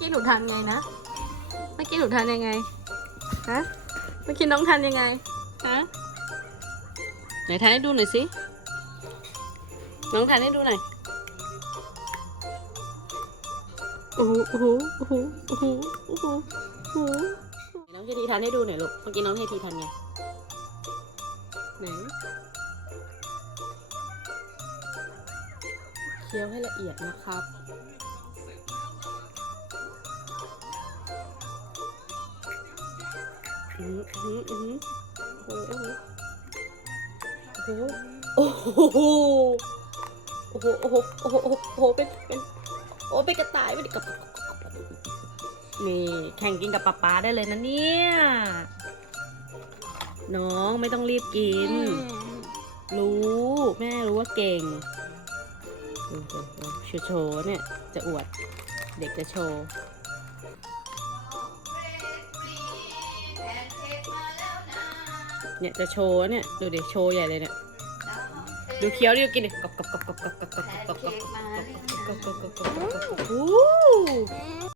กี้หนูทานไงนะ เมื่อกี้หนูทานยังไง ฮะ เมื่อกี้น้องทานยังไง ฮะ ไหนทานให้ดูหน่อยสิ น้องทานให้ดูหน่อยโอ้โหโอ้โหโอ้โหโอ้โหโอ้โหโอ้โหน้องเฮทีทานให้ดูหน่อยลูก เมื่อกี้น้องเฮทีทานไง ไหนเคี้ยวให้ละเอียดนะครับ โอ้โหโอ้โหโอ้โหโอ้โหโอ้โหเป็นเป็นโอ้เป็นกระต่ายเป็นกระนี่แข่งกินกับป๊าป๊าได้เลยนะเนี่ยน้องไม่ต้องรีบกิน รู้ แม่รู้ว่าเก่งโชว์โชว์เนี่ย จะอวด เด็กจะโชว์ เนี่ยจะโชว์เนี่ยดูดิโชว์ใหญ่เลยเนี่ยดูเคี้ยวดิกินดิกรอบกรอบกรอบกรอบกรอบกรอบกรอบกรอบกรอบกรอบกรอบกรอบกรอบกรอบกรอบ